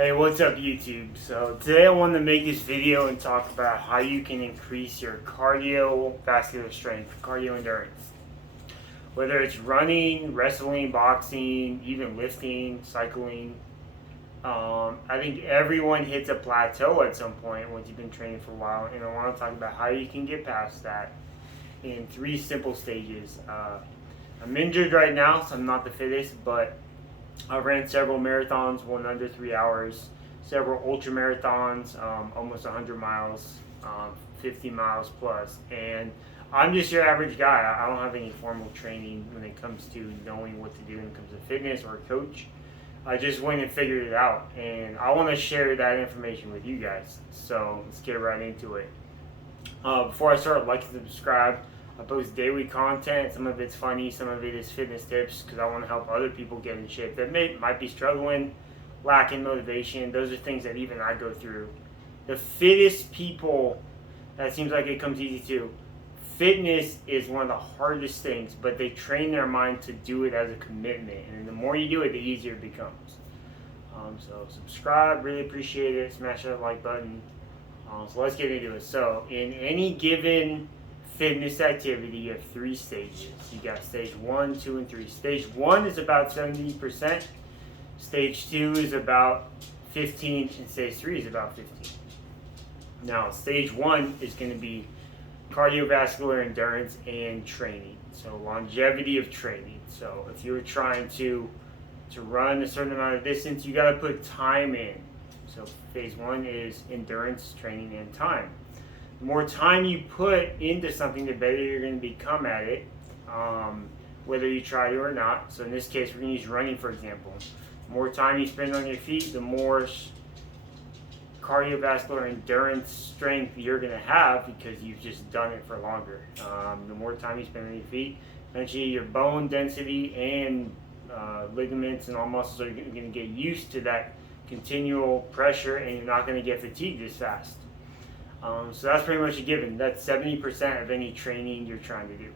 Hey, what's up YouTube? So today I wanted to make this video and talk about how you can increase your cardiovascular strength, cardio endurance. Whether it's running, wrestling, boxing, even lifting, cycling. I think everyone hits a plateau at some point once you've been training for a while, and I want to talk about how you can get past that in 3 simple stages. I'm injured right now, so I'm not the fittest, but I ran several marathons, one under 3 hours, several ultra marathons, almost 100 miles, 50 miles plus. And I'm just your average guy. I don't have any formal training when it comes to knowing what to do when it comes to fitness or a coach. I just went and figured it out, and I want to share that information with you guys. So let's get right into it. Before I start, like and subscribe. I post daily content. Some of it's funny, some of it is fitness tips because I want to help other people get in shape that might be struggling, lacking motivation. Those are things that even I go through. The fittest people, that seems like it comes easy too. Fitness is one of the hardest things, but they train their mind to do it as a commitment, and the more you do it, the easier it becomes. So subscribe, really appreciate it. Smash that like button. So let's get into it. So in any given fitness activity, you have 3 stages. You got stage 1, 2, and 3. Stage 1 is about 70%. Stage 2 is about 15, and stage 3 is about 15. Now, stage 1 is going to be cardiovascular endurance and training. So longevity of training. So if you're trying to run a certain amount of distance, you got to put time in. So phase 1 is endurance, training, and time. The more time you put into something, the better you're going to become at it, whether you try to or not. So in this case, we're going to use running, for example. The more time you spend on your feet, the more cardiovascular endurance strength you're going to have because you've just done it for longer. The more time you spend on your feet, eventually your bone density and ligaments and all muscles are going to get used to that continual pressure, and you're not going to get fatigued as fast. So that's pretty much a given. That's 70% of any training you're trying to do.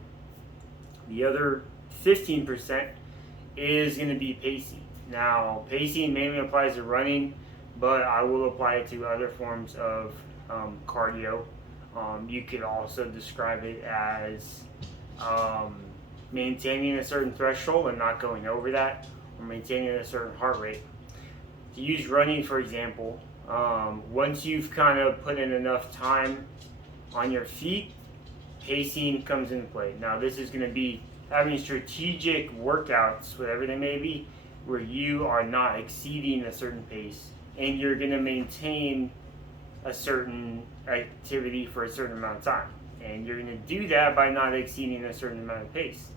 The other 15% is going to be pacing. Now, pacing mainly applies to running, but I will apply it to other forms of cardio. You could also describe it as maintaining a certain threshold and not going over that, or maintaining a certain heart rate. To use running, for example, once you've kind of put in enough time on your feet, pacing comes into play. Now, this is going to be having strategic workouts, whatever they may be, where you are not exceeding a certain pace, and you're going to maintain a certain activity for a certain amount of time. And you're going to do that by not exceeding a certain amount of pace.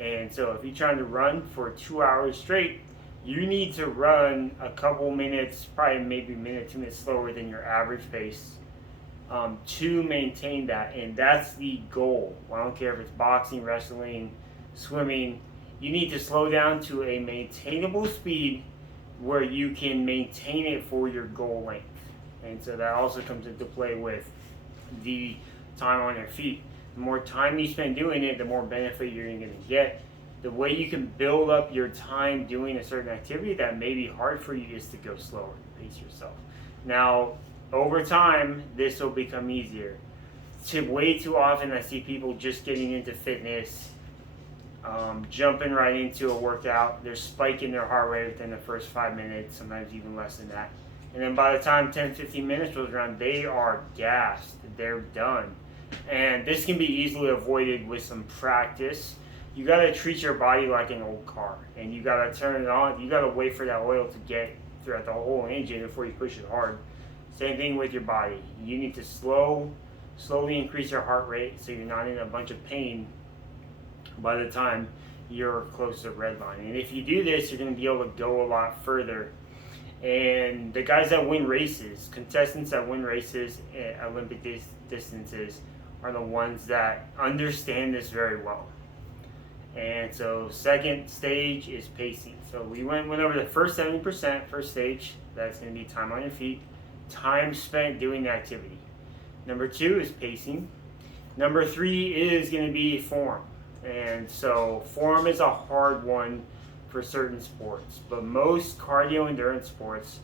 And so if you're trying to run for 2 hours straight, you need to run a couple minutes, probably maybe a minute, 2 minutes slower than your average pace to maintain that. And that's the goal. I don't care if it's boxing, wrestling, swimming. You need to slow down to a maintainable speed where you can maintain it for your goal length. And so that also comes into play with the time on your feet. The more time you spend doing it, the more benefit you're going to get. The way you can build up your time doing a certain activity that may be hard for you is to go slower, pace yourself. Now, over time, this will become easier. Way too often I see people just getting into fitness, jumping right into a workout. They're spiking their heart rate within the first 5 minutes, sometimes even less than that. And then by the time 10, 15 minutes rolls around, they are gassed. They're done. And this can be easily avoided with some practice. You got to treat your body like an old car, and you got to turn it on. You got to wait for that oil to get throughout the whole engine before you push it hard. Same thing with your body. You need to slowly increase your heart rate so you're not in a bunch of pain by the time you're close to the red line. And if you do this, you're going to be able to go a lot further. And the guys that win races, contestants that win races at Olympic distances, are the ones that understand this very well. And so second stage is pacing. So we went over the first 70%, first stage. That's going to be time on your feet, time spent doing the activity. Number 2 is pacing. Number 3 is going to be form. And so form is a hard one for certain sports, but most cardio endurance sports,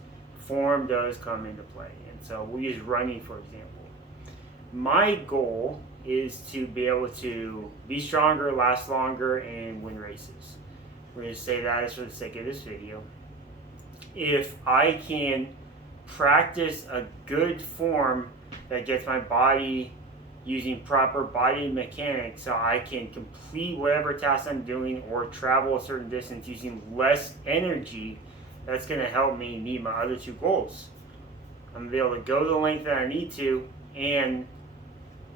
form does come into play. And so we'll use running for example. My goal is to be able to be stronger, last longer, and win races. We're going to say that is for the sake of this video. If I can practice a good form that gets my body using proper body mechanics so I can complete whatever task I'm doing or travel a certain distance using less energy, that's going to help me meet my other two goals. I'm going to be able to go the length that I need to and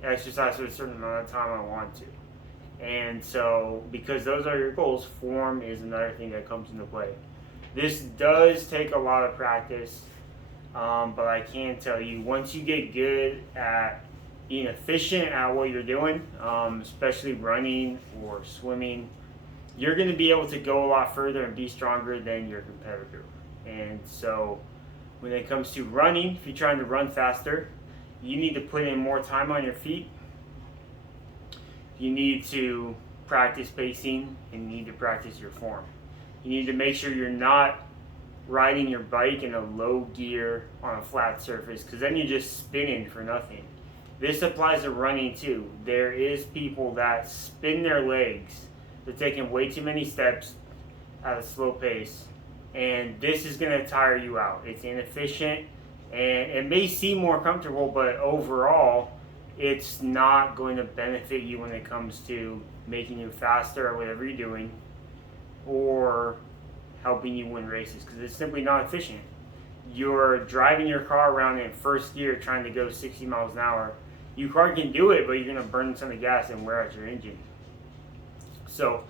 exercise for a certain amount of time I want to. And so, because those are your goals, form is another thing that comes into play. This does take a lot of practice, but I can tell you, once you get good at being efficient at what you're doing, especially running or swimming, you're going to be able to go a lot further and be stronger than your competitor. And so, when it comes to running, if you're trying to run faster, you need to put in more time on your feet. You need to practice pacing and you need to practice your form. You need to make sure you're not riding your bike in a low gear on a flat surface, because then you're just spinning for nothing. This applies to running too. There is people that spin their legs. They're taking way too many steps at a slow pace, and this is going to tire you out. It's inefficient. And it may seem more comfortable, but overall, it's not going to benefit you when it comes to making you faster at whatever you're doing or helping you win races, because it's simply not efficient. You're driving your car around in first gear trying to go 60 miles an hour. Your car can do it, but you're going to burn some of the gas and wear out your engine. So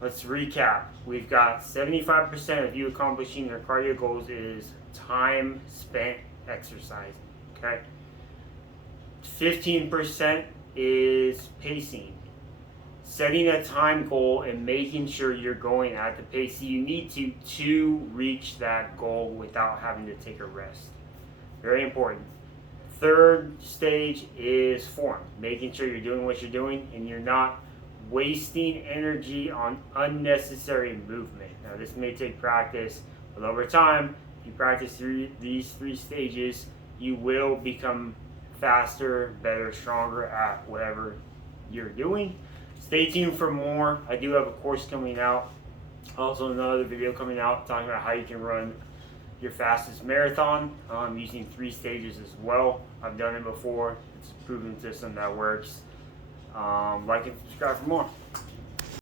let's recap. We've got 75% of you accomplishing your cardio goals is time spent exercising, okay? 15% is pacing, setting a time goal and making sure you're going at the pace you need to reach that goal without having to take a rest. Very important. Third stage is form, making sure you're doing what you're doing and you're not wasting energy on unnecessary movement. Now this may take practice, but over time, you practice through these three stages, you will become faster, better, stronger at whatever you're doing. Stay tuned for more. I do have a course coming out, also another video coming out talking about how you can run your fastest marathon using 3 stages as well. I've done it before. It's a proven system that works. Like and subscribe for more.